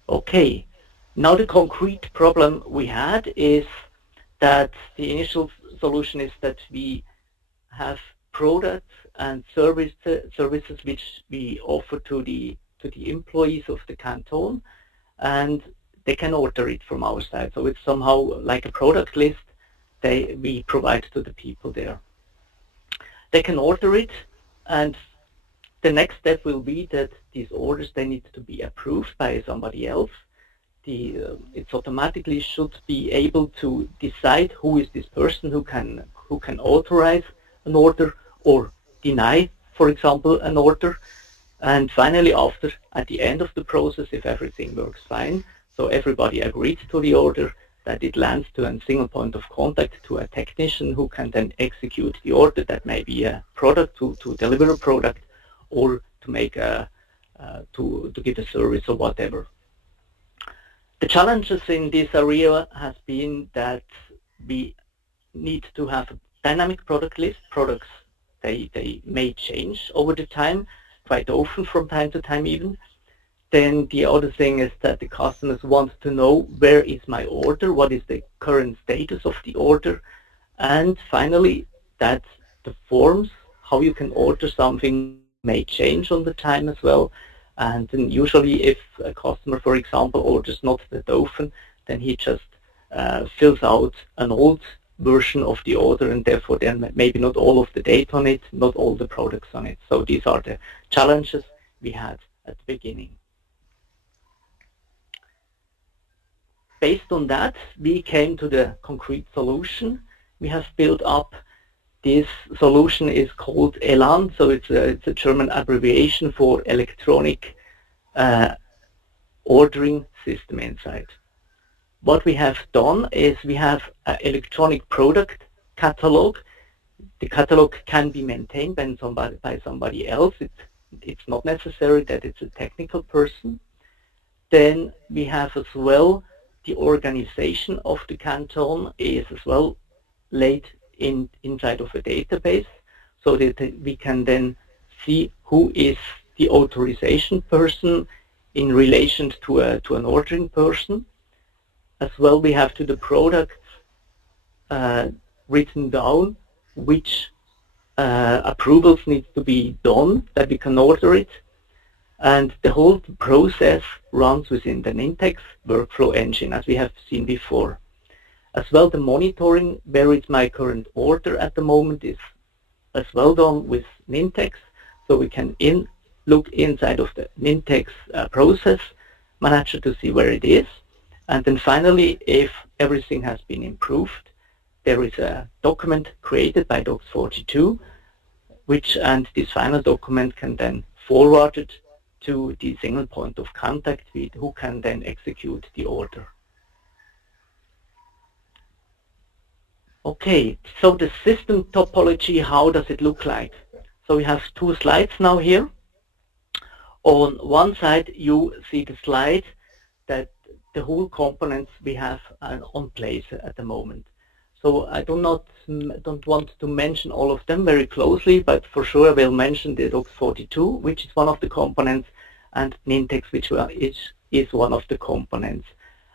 Okay, now the concrete problem we had is that the initial solution is that we have products and services which we offer to the employees of the canton, and they can order it from our side. So it's somehow like a product list we provide to the people there. They can order it, and the next step will be that these orders, they need to be approved by somebody else. It automatically should be able to decide who is this person who can authorize an order or deny, for example, an order. And finally, at the end of the process, if everything works fine, so everybody agreed to the order, that it lands to a single point of contact to a technician who can then execute the order. That may be a product to deliver a product, or to make to give a service or whatever. The challenges in this area has been that we need to have a dynamic product list. Products, they may change over the time, quite often from time to time even. Then the other thing is that the customers want to know where is my order, what is the current status of the order, and finally that the forms, how you can order something, may change on the time as well. And then usually if a customer, for example, orders not that often, then he just fills out an old version of the order, and therefore then maybe not all of the data on it, not all the products on it. So these are the challenges we had at the beginning. Based on that, we came to the concrete solution. We have built up this solution is called ELAN, so it's a German abbreviation for electronic ordering system inside. What we have done is we have an electronic product catalog. The catalog can be maintained by somebody else. It's not necessary that it's a technical person. Then we have as well the organization of the canton is as well laid inside of a database, so that we can then see who is the authorization person in relation to an ordering person. As well, we have to the product written down which approvals need to be done that we can order it, and the whole process runs within the Nintex Workflow engine, as we have seen before. As well, the monitoring, where is my current order at the moment, is as well done with Nintex, so we can look inside of the Nintex process manager to see where it is. And then finally, if everything has been improved, there is a document created by dox42, and this final document can then forward it to the single point of contact who can then execute the order. Okay, so the system topology, how does it look like? So we have two slides now here. On one side, you see the slide that the whole components we have on place at the moment. So I don't want to mention all of them very closely, but for sure I will mention the dox42, which is one of the components, and Nintex, which is one of the components.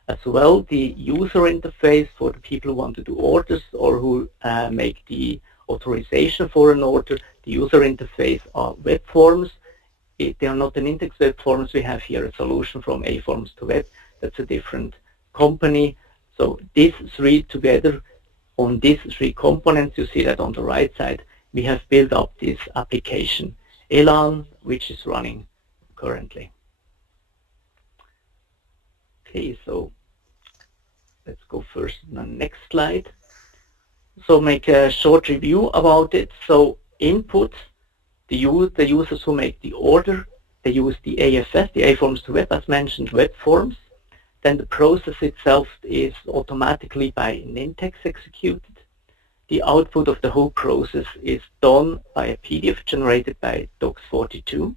As well, the user interface for the people who want to do orders or who make the authorization for an order. The user interface are web forms. They are not the Nintex web forms. We have here a solution from A Forms to Web. That's a different company. So these three together, on these three components, you see that on the right side, we have built up this application, ELAN, which is running currently. Okay, so let's go first to the next slide. So make a short review about it. So input, the users who make the order, they use the AFS, the A Forms to Web, as mentioned, web forms. then the process itself is automatically by Nintex executed. The output of the whole process is done by a PDF generated by dox42,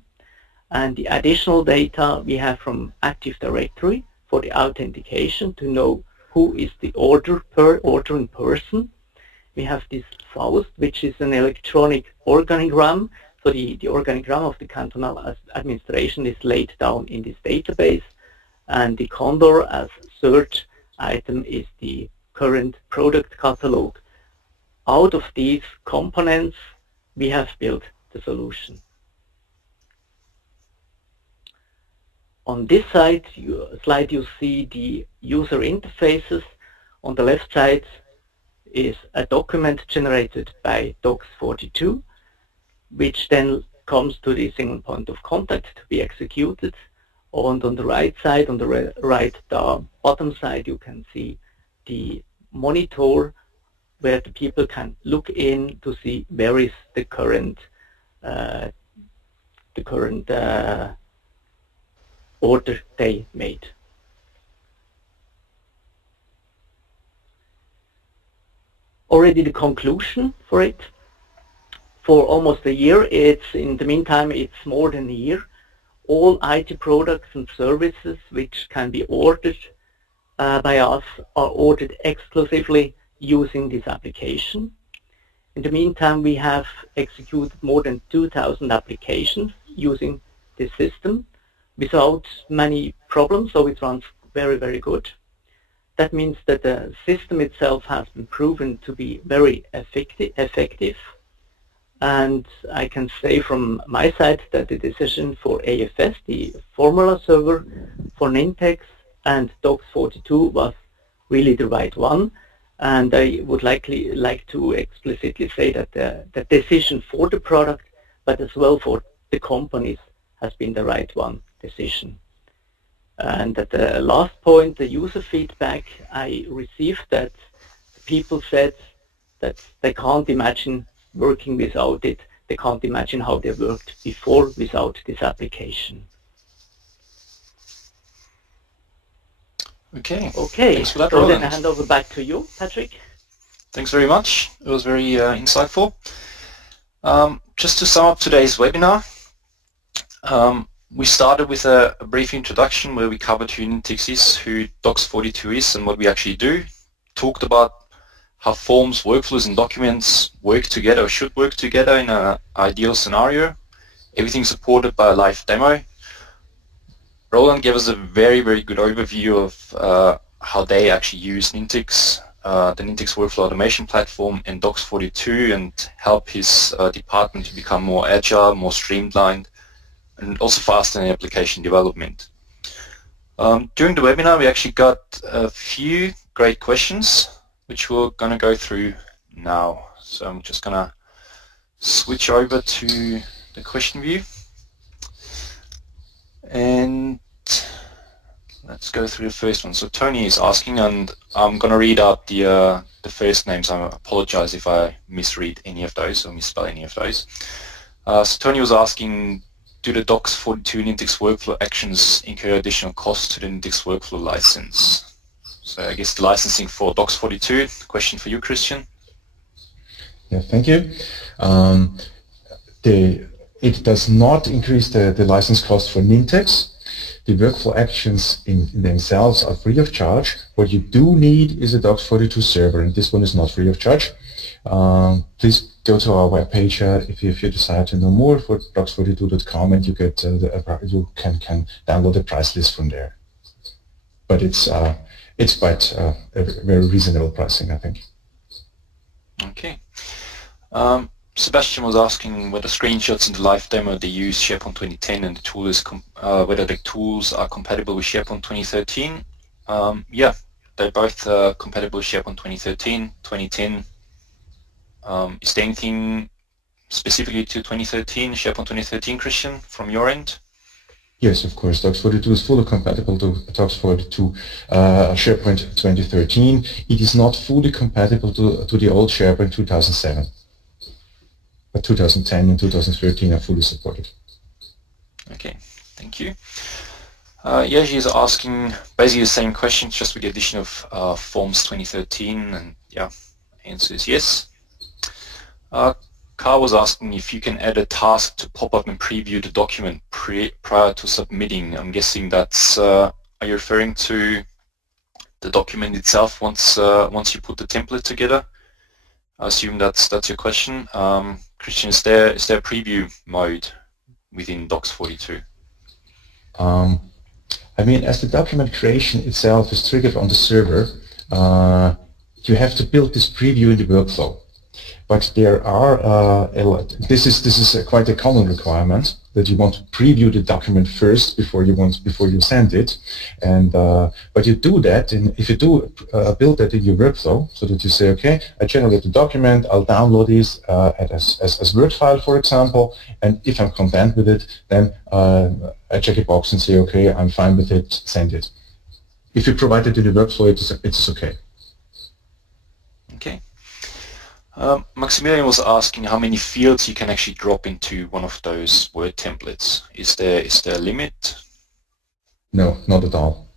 and the additional data we have from Active Directory for the authentication to know who is the ordering person. We have this Faust, which is an electronic organigram. So the organigram of the cantonal administration is laid down in this database, and the Condor as search item is the current product catalog. Out of these components, we have built the solution. On this slide you see the user interfaces. On the left side is a document generated by dox42, which then comes to the single point of contact to be executed. And on the right side, on the right bottom side, you can see the monitor where the people can look in to see where is the current order they made. Already the conclusion for it. For almost a year, in the meantime, it's more than a year. All IT products and services which can be ordered by us are ordered exclusively using this application. In the meantime, we have executed more than 2,000 applications using this system without many problems, so it runs very, very good. That means that the system itself has been proven to be very effective. And I can say from my side that the decision for AFS, the formula server for Nintex and dox42 was really the right one. And I would like to explicitly say that the decision for the product, but as well for the companies, has been the right one decision. And at the last point, the user feedback, I received that people said that they can't imagine working without it. They can't imagine how they worked before without this application. Okay. Okay. Thanks for that, so Roland. then I hand over back to you, Patrick. Thanks very much. It was very insightful. Just to sum up today's webinar, we started with a brief introduction where we covered who Nintex is, who dox42 is, and what we actually do. Talked about how forms, workflows, and documents work together or should work together in an ideal scenario. Everything supported by a live demo. Roland gave us a very, very good overview of how they actually use Nintex, the Nintex Workflow Automation Platform, and dox42, and help his department to become more agile, more streamlined, and also faster in application development. During the webinar, we actually got a few great questions, which we're going to go through now. So I'm just going to switch over to the question view. And let's go through the first one. So Tony is asking, and I'm going to read out the first names. I apologize if I misread any of those or misspell any of those. So Tony was asking, do the dox42 Nintex Workflow actions incur additional costs to the Nintex Workflow license? So I guess the licensing for dox42, question for you, Christian. Yeah, thank you. It does not increase the license cost for Nintex. The workflow actions in themselves are free of charge. What you do need is a dox42 server, and this one is not free of charge. Please go to our webpage if you desire to know more for dox42.com, and you get you can download the price list from there. But it's quite a very reasonable pricing, I think. Okay. Sebastian was asking whether screenshots in the live demo they use SharePoint 2010 and the tool is whether the tools are compatible with SharePoint 2013. Yeah, they're both compatible with SharePoint 2013, 2010. Is there anything specifically to 2013, SharePoint 2013, Christian, from your end? Yes, of course. dox42 is fully compatible to dox42 SharePoint 2013. It is not fully compatible to the old SharePoint 2007. But 2010 and 2013 are fully supported. Okay, thank you. Yeji is asking basically the same questions, just with the addition of Forms 2013, and yeah, answer is yes. Carl was asking if you can add a task to pop up and preview the document prior to submitting. I'm guessing that's, are you referring to the document itself once you put the template together? I assume that's your question. Christian, is there a preview mode within dox42? I mean, as the document creation itself is triggered on the server, you have to build this preview in the workflow. But there are this is quite a common requirement that you want to preview the document first before you send it, and but you do that, and if you do build that in your workflow, so that you say, okay, I generate the document, I'll download this as Word file, for example, and if I'm content with it, then I check a box and say, okay, I'm fine with it, send it. If you provide it in the workflow, it's okay. Okay. Maximilian was asking how many fields you can actually drop into one of those Word templates. Is there a limit? No, not at all.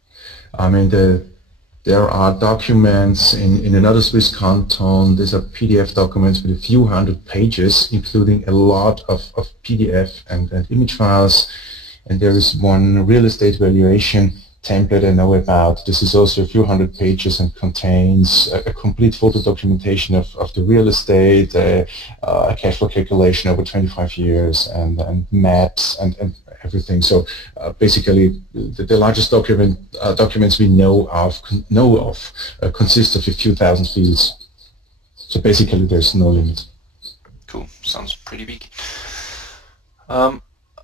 I mean, there are documents in another Swiss canton. These are PDF documents with a few hundred pages, including a lot of PDF and image files. And there is one real estate valuation template I know about. This is also a few hundred pages and contains a complete photo documentation of the real estate, a cash flow calculation over 25 years, and maps and everything. So basically, the largest documents we know of consist of a few thousand fields. So basically, there's no limit. Cool. Sounds pretty big.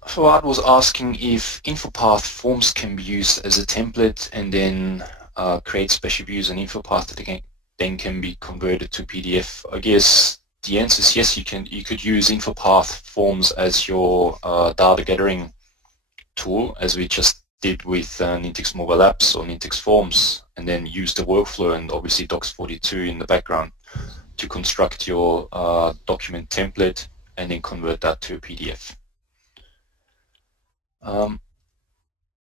Fawad was asking if InfoPath forms can be used as a template and then create special views and InfoPath that then can be converted to PDF. I guess the answer is yes, you could use InfoPath forms as your data gathering tool, as we just did with Nintex mobile apps or Nintex Forms, and then use the workflow and obviously dox42 in the background to construct your document template and then convert that to a PDF.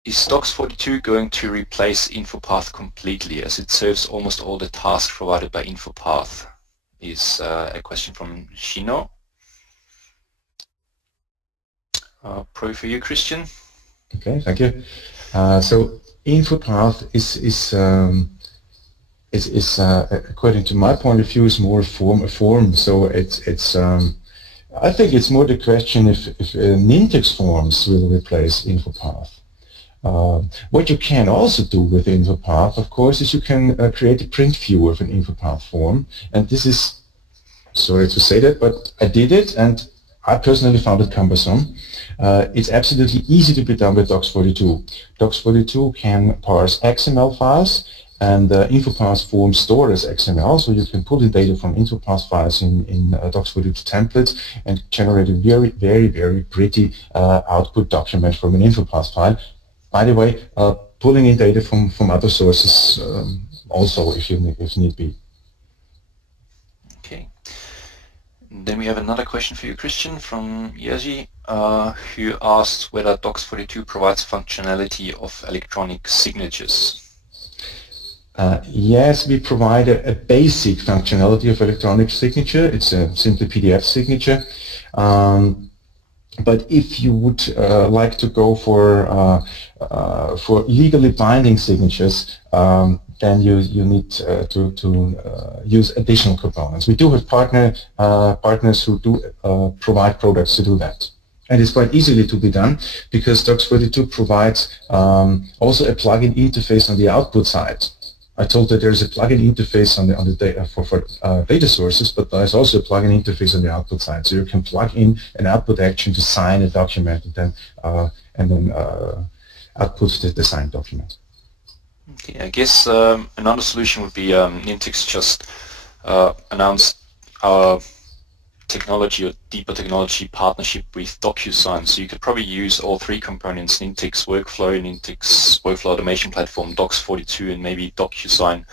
Is dox42 going to replace InfoPath completely, as it serves almost all the tasks provided by InfoPath? Is a question from Shino. Probably for you, Christian. Okay, thank you. So InfoPath is according to my point of view, is more a form. So it's I think it's more the question if Nintex Forms will replace InfoPath. What you can also do with InfoPath, of course, is you can create a print view of an InfoPath form. And this is, sorry to say that, but I did it, and I personally found it cumbersome. It's absolutely easy to be done with dox42. dox42 can parse XML files, and InfoPath forms store as XML, so you can pull in data from InfoPath files in dox42 templates and generate a very, very, very pretty output document from an InfoPath file. By the way, pulling in data from other sources also, if need be. Okay. Then we have another question for you, Christian, from Yeji, who asks whether dox42 provides functionality of electronic signatures. Yes, we provide a basic functionality of electronic signature. It's a simply PDF signature. But if you would like to go for legally binding signatures, then you need to use additional components. We do have partners who do provide products to do that. And it's quite easily to be done because dox42 provides also a plugin interface on the output side. I told that there's a plugin interface on the data for data sources, but there's also a plugin interface on the output side. So you can plug in an output action to sign a document and then output the signed document. Okay, I guess another solution would be Nintex just announced our technology or deeper technology partnership with DocuSign. So you could probably use all three components, Nintex Workflow, Nintex Workflow Automation Platform, dox42, and maybe DocuSign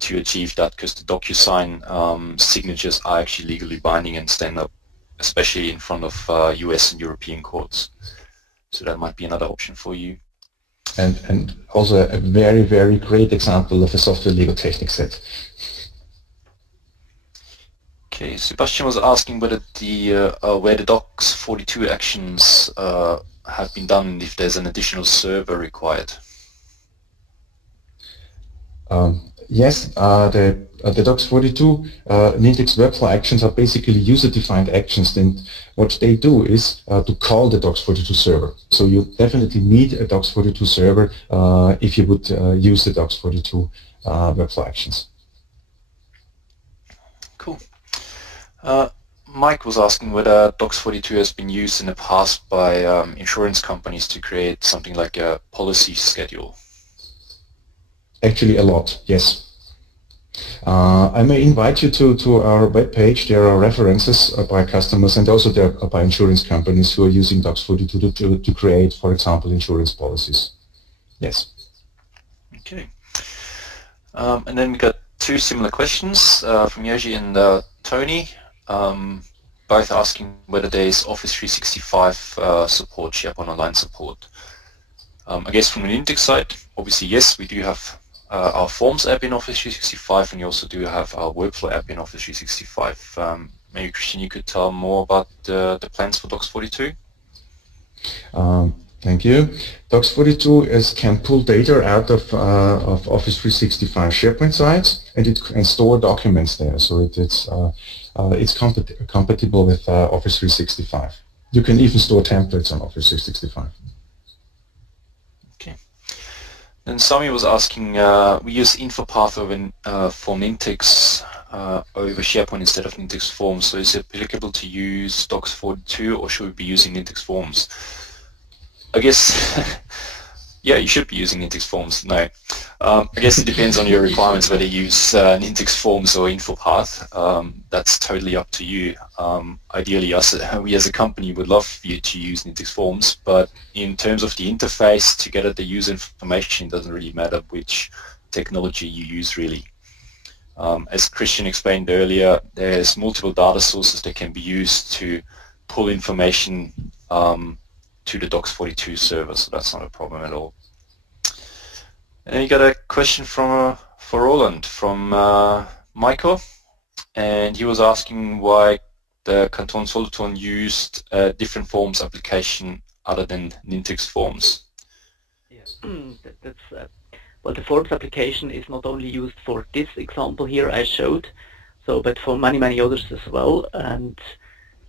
to achieve that, because the DocuSign signatures are actually legally binding and stand up, especially in front of US and European courts. So that might be another option for you. and also a very, very great example of a software Lego technic set. Okay, Sebastian was asking whether where the dox42 actions have been done and if there's an additional server required. Yes, the dox42 Nintex Workflow actions are basically user-defined actions, and what they do is to call the dox42 server. So you definitely need a dox42 server if you would use the dox42 Workflow actions. Cool. Mike was asking whether dox42 has been used in the past by insurance companies to create something like a policy schedule. Actually, a lot, yes. I may invite you to our webpage. There are references by customers and also there by insurance companies who are using dox42 to create, for example, insurance policies. Yes. Okay. And then we got two similar questions from Yoji and Tony, both asking whether there is Office 365 support, SharePoint Online support. I guess from the Nintex side, obviously yes, we do have our Forms app in Office 365, and you also do have our Workflow app in Office 365. Maybe Christian, you could tell more about the plans for dox42? Thank you. dox42 can pull data out of Office 365 SharePoint sites, and it can store documents there. So it's compatible with Office 365. You can even store templates on Office 365. And Sami was asking, we use InfoPath for Nintex over SharePoint instead of Nintex Forms. So is it applicable to use dox42 or should we be using Nintex Forms? I guess, yeah, you should be using Nintex Forms. No, I guess it depends on your requirements whether you use Nintex Forms or InfoPath. That's totally up to you. Ideally, we as a company would love you to use Nintex Forms, but in terms of the interface to get at the user information, it doesn't really matter which technology you use, really. As Christian explained earlier, there's multiple data sources that can be used to pull information to the dox42 server, so that's not a problem at all. And then you got a question for Roland from Michael, and he was asking why the Canton Solothurn used a different Forms application other than Nintex Forms. Yes, well, the Forms application is not only used for this example here I showed, but for many others as well. And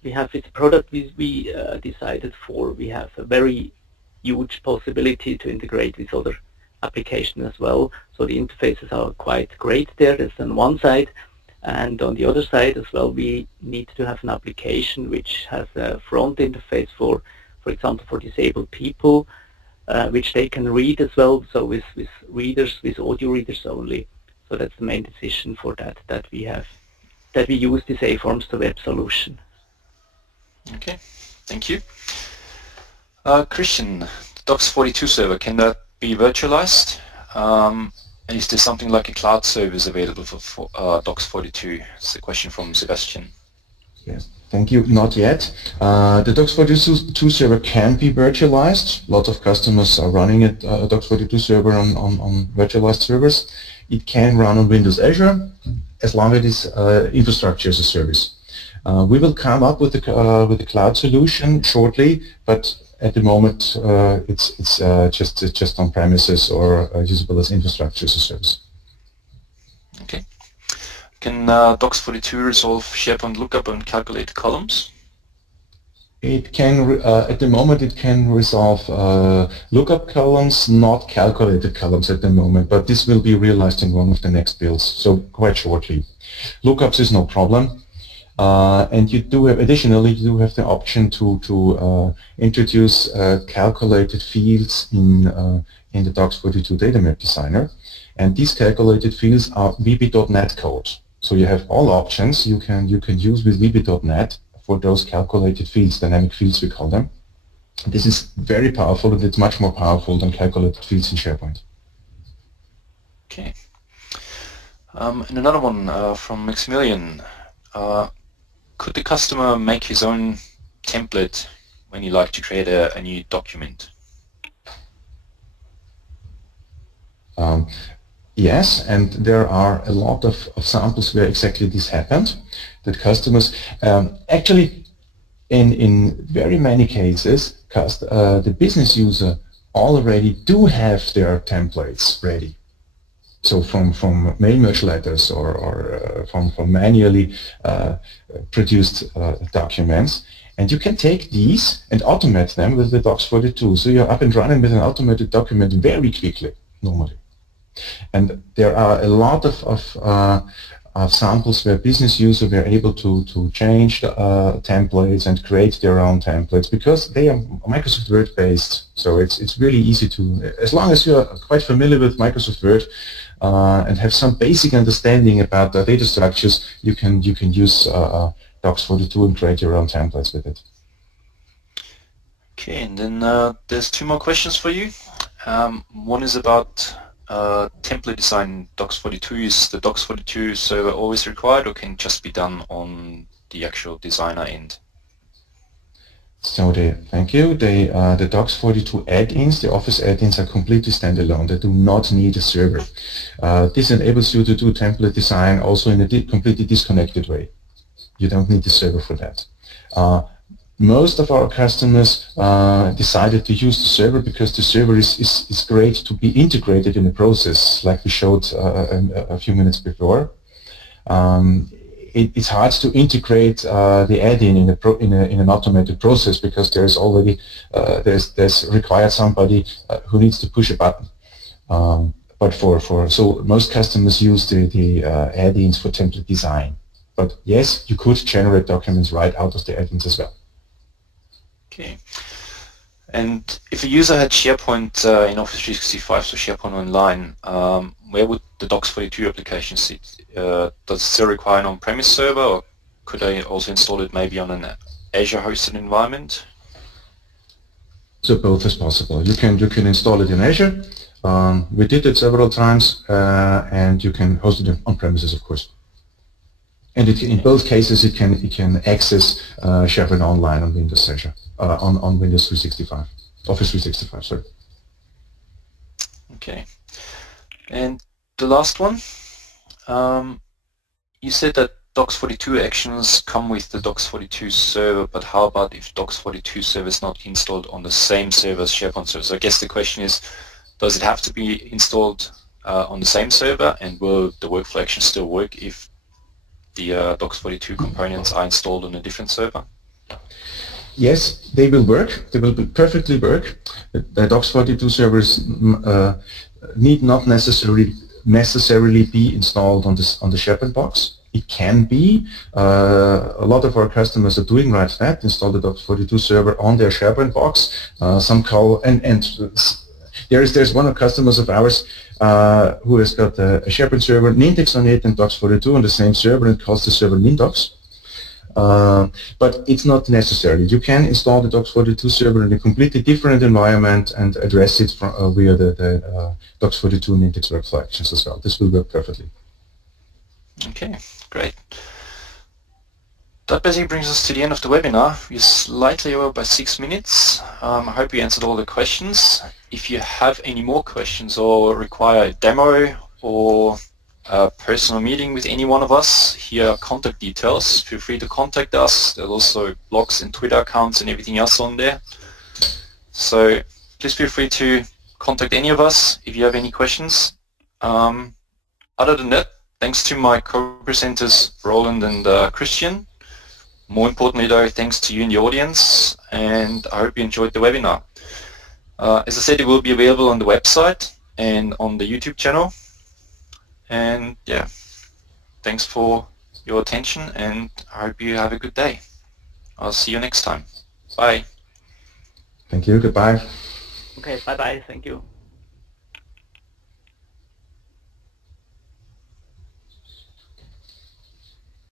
we have with the product we decided for, we have a very huge possibility to integrate with other applications as well. So the interfaces are quite great there. That's on one side. And on the other side as well, we need to have an application which has a front interface for example, for disabled people, which they can read as well. So with readers, with audio readers only. So that's the main decision for that we use this A-Forms to Web solution. Okay, thank you. Christian, the dox42 server, can that be virtualized? And is there something like a cloud service available for dox42? It's a question from Sebastian. Yes, thank you. Not yet. The dox42 server can be virtualized. Lots of customers are running a dox42 server on virtualized servers. It can run on Windows Azure as long as it is infrastructure as a service. We will come up with a cloud solution shortly, but at the moment it's just on premises or usable as infrastructure as a service. Okay. Can dox42 resolve SharePoint lookup and calculate columns? It can, at the moment, it can resolve lookup columns, not calculated columns at the moment, but this will be realized in one of the next builds, so quite shortly. Lookups is no problem. And you do have, additionally, you do have the option to introduce calculated fields in the dox42 data map designer, and these calculated fields are VB.NET code. So you have all options you can use with VB.NET for those calculated fields, dynamic fields we call them. This is very powerful, and it's much more powerful than calculated fields in SharePoint. Okay. And another one from Maximilian. Could the customer make his own template when you like to create a new document? Yes, and there are a lot of samples where exactly this happened, that customers actually in very many cases the business user already do have their templates ready. So from mail merge letters or from manually produced documents, and you can take these and automate them with the dox42. So you're up and running with an automated document very quickly, normally. And there are a lot of samples where business users were able to change the templates and create their own templates because they are Microsoft Word based. So it's really easy to, as long as you're quite familiar with Microsoft Word and have some basic understanding about the data structures, you can use dox42 and create your own templates with it. Okay, and then there's two more questions for you. One is about template design in dox42. Is the dox42 server always required, or can it just be done on the actual designer end? So thank you. The dox42 add-ins, the Office add-ins, are completely standalone. They do not need a server. This enables you to do template design also in a completely disconnected way. You don't need the server for that. Most of our customers decided to use the server because the server is great to be integrated in the process, like we showed a few minutes before. It's hard to integrate the add-in in an automated process because there's already there's required somebody who needs to push a button. But so most customers use the add-ins for template design. But yes, you could generate documents right out of the add-ins as well. Okay. And if a user had SharePoint in Office 365, so SharePoint Online, where would the dox42 application sit? Does it still require an on-premise server, or could I also install it maybe on an Azure-hosted environment? So both is possible. You can install it in Azure. We did it several times, and you can host it on premises, of course. And in both cases, it can access SharePoint Online on Windows Azure, on Windows 365, Office 365. Sorry. Okay. And the last one, you said that dox42 actions come with the dox42 server, but how about if dox42 server is not installed on the same server as SharePoint server? So I guess the question is, does it have to be installed on the same server, and will the workflow action still work if the dox42 components are installed on a different server? Yes, they will work. They will perfectly work. The dox42 servers need not necessarily be installed on the SharePoint box. It can be. A lot of our customers are doing right that, install the dox42 server on their SharePoint box. Some call and there's one of the customers of ours who has got a SharePoint server, Nintex on it, and dox42 on the same server, and calls the server Nindox. But it's not necessary. You can install the dox42 server in a completely different environment and address it from, via the dox42 Nintex Workflow actions as well. This will work perfectly. Okay, great. That basically brings us to the end of the webinar. We're slightly over by 6 minutes. I hope we answered all the questions. If you have any more questions or require a demo or a personal meeting with any one of us, here are contact details. Feel free to contact us. There's also blogs and Twitter accounts and everything else on there. So please feel free to contact any of us if you have any questions. Other than that, thanks to my co-presenters Roland and Christian. More importantly though, thanks to you in the audience, and I hope you enjoyed the webinar. As I said, it will be available on the website and on the YouTube channel. And yeah, thanks for your attention, and I hope you have a good day. I'll see you next time. Bye. Thank you. Goodbye. Okay, bye-bye. Thank you.